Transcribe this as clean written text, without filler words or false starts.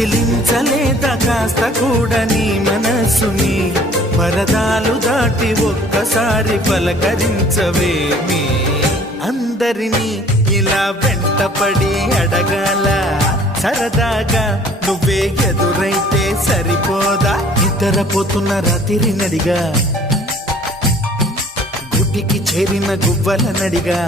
కదిలించలేద కాస్త కూడా నీ మనసుని పరదాలు దాటి ఒక్కసారి పలకరించవేమి అందరినీ ఇలా వెంటపడి అడగాల సరదాగా నువ్వే ఎదురైతే సరిపోదా నిద్రపోతున్న రాత్రి నడిగా గుడికి చేరిన గువ్వల నడిగా